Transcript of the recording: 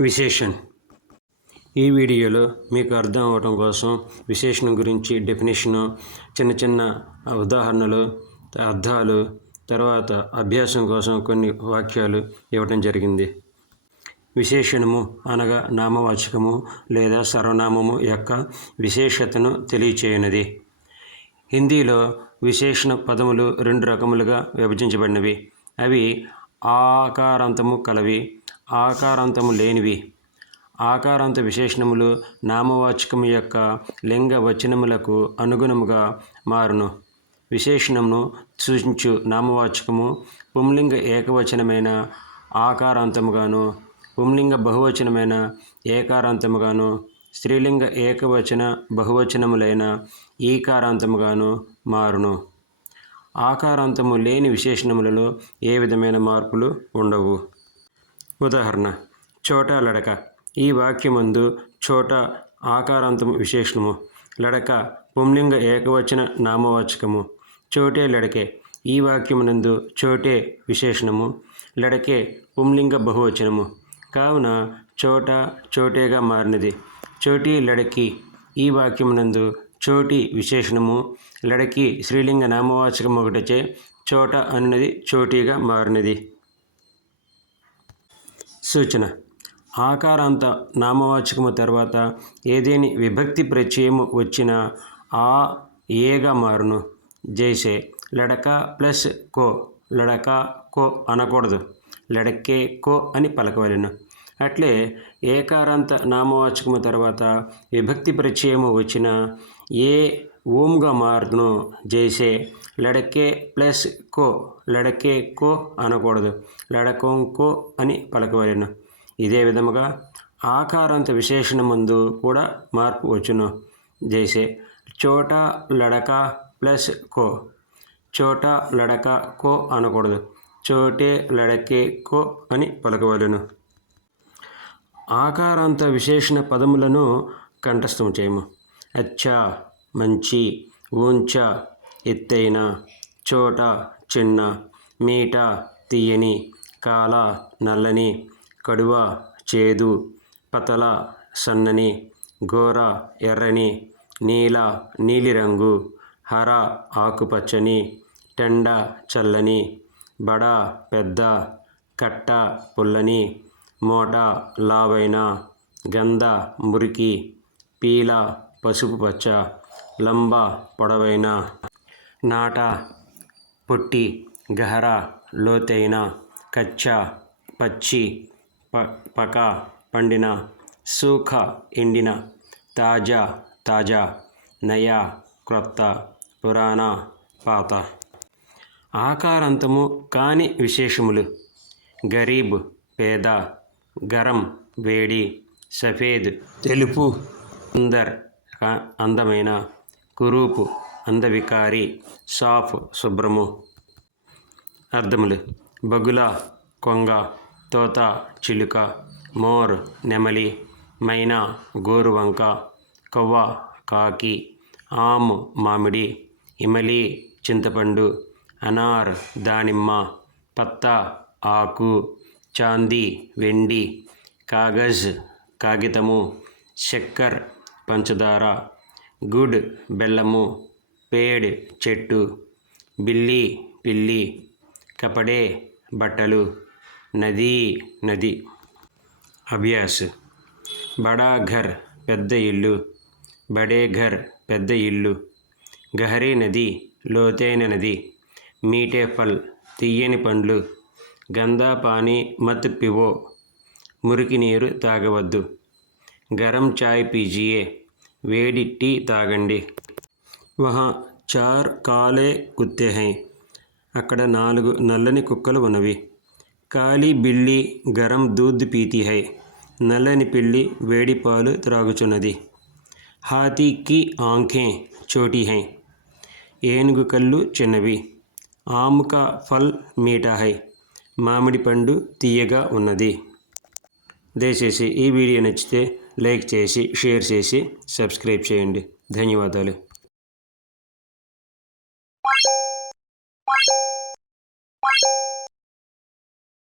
విశేషణ్ ఈ వీడియోలో మీకు అర్థం అవడం కోసం విశేషణం గురించి డెఫినేషను చిన్న చిన్న ఉదాహరణలు అర్థాలు తర్వాత అభ్యాసం కోసం కొన్ని వాక్యాలు ఇవ్వడం జరిగింది. విశేషణము అనగా నామవాచకము లేదా సర్వనామము యొక్క విశేషతను తెలియచేయనది. హిందీలో విశేషణ పదములు రెండు రకములుగా విభజించబడినవి. అవి ఆకారాంతము కలవి ఆకారాంతము లేనివి. ఆకారాంత విశేషణములు నామవాచకము యొక్క లింగ వచనములకు అనుగుణముగా మారును. విశేషణమును సూచించు నామవాచకము పుంలింగ ఏకవచనమైన ఆకారాంతముగాను పుంలింగ బహువచనమైన ఏకారాంతముగాను స్త్రీలింగ ఏకవచన బహువచనములైన ఈకారాంతముగాను మారును. ఆకారాంతము లేని విశేషణములలో ఏ విధమైన మార్పులు ఉండవు. ఉదాహరణ చోట లడక. ఈ వాక్యమందు చోట ఆకారాంతము విశేషణము. లడక పుంలింగ ఏకవచన నామవాచకము. చోటే లడకే. ఈ వాక్యమునందు చోటే విశేషణము. లడకే పుంలింగ బహువచనము. కావున చోట చోటేగా మారినది. చోటి లడకి. ఈ వాక్యమునందు చోటి విశేషణము. లడకి శ్రీలింగ నామవాచకం ఒకటచే చోట అన్నది చోటీగా మారినది. సూచన. ఆకారాంత నామవాచకము తర్వాత ఏదేని విభక్తి ప్రత్యయము వచ్చిన ఆ ఏగా మారును. జైసే లడక ప్లస్ కో లడక కో అనకూడదు. లడకే కో అని పలకవలను. అట్లే ఏకారాంత నామవాచకము తర్వాత విభక్తి ప్రత్యయము వచ్చిన ఏ ఓంగా మారును జైసే లడకే ప్లస్ కో లడకే కో అనకూడదు. లడకోం కో అని పలకవలెను. ఇదే విధముగా ఆకారాంత విశేషణమందు కూడా మార్పు వచ్చును. జైసే చోట లడక ప్లస్ కో. చోట లడక కో అనకూడదు. చోటే లడకే కో అని పలకవలెను. ఆకారాంత విశేషణ పదములను కంఠస్థం చేయము. అచ్చా మంచి ఊంచ ఎత్తైన చోట చిన్న మీట తీయని కాల నల్లని కడువ చేదు పతల సన్నని ఘోర ఎర్రని నీల నీలిరంగు హర ఆకుపచ్చని టెండ చల్లని బడ పెద్ద కట్ట పుల్లని మోట లావైన గంధ మురికి పీల పసుపు పచ్చ లంబ పొడవైన నాట పొట్టి గహర లోతైన కచ్చ పచ్చి ప పక పండిన సూఖ ఎండిన తాజా తాజా నయ క్రొత్త పురాణ పాత. ఆకారాంతము కాని విశేషములు. గరీబ్ పేద గరం వేడి సఫేద్ తెలుపు సుందర్ అందమైన కురూపు అందవికారి సాఫ్ శుభ్రము. అర్థములు. బగుల కొంగ తోత చిలుక మోర్ నెమలి మైనా గోరువంక కొవ్వ కాకి ఆము మామిడి ఇమలి చింతపండు అనార్ దానిమ్మ పత్త ఆకు చాందీ వెండి కాగజ్ కాగితము చక్కర్ పంచదార గుడ్ బెల్లము పేడ్ చెట్టు బిల్లి పిల్లి కపడే బట్టలు నది నది అభ్యాస్ బడా ఘర్ పెద్ద ఇల్లు బడే ఘర్ పెద్ద ఇల్లు గహరీ నది లోతైన నది మీటే ఫల్ తీయని పండ్లు గందా పానీ మత్ పివో మురికి నీరు తాగవద్దు గరం చాయ్ పీజియే వేడి టీ తాగండి. వహా చార్ కాలే కుత్తే హై. అక్కడ నాలుగు నల్లని కుక్కలు ఉన్నవి. కాలి బిల్లి గరం దూద్ పీతి హై. నల్లని పిల్లి వేడి పాలు త్రాగుచున్నది. హాతీకి ఆంఖే చోటీ హై. ఏనుగు కళ్ళు చిన్నవి. ఆముక ఫల్ మీఠా హై. మామిడి పండు తీయగా ఉన్నది. దయచేసి ఈ వీడియో నచ్చితే లైక్ చేసి షేర్ చేసి సబ్స్క్రైబ్ చేయండి. ధన్యవాదాలు.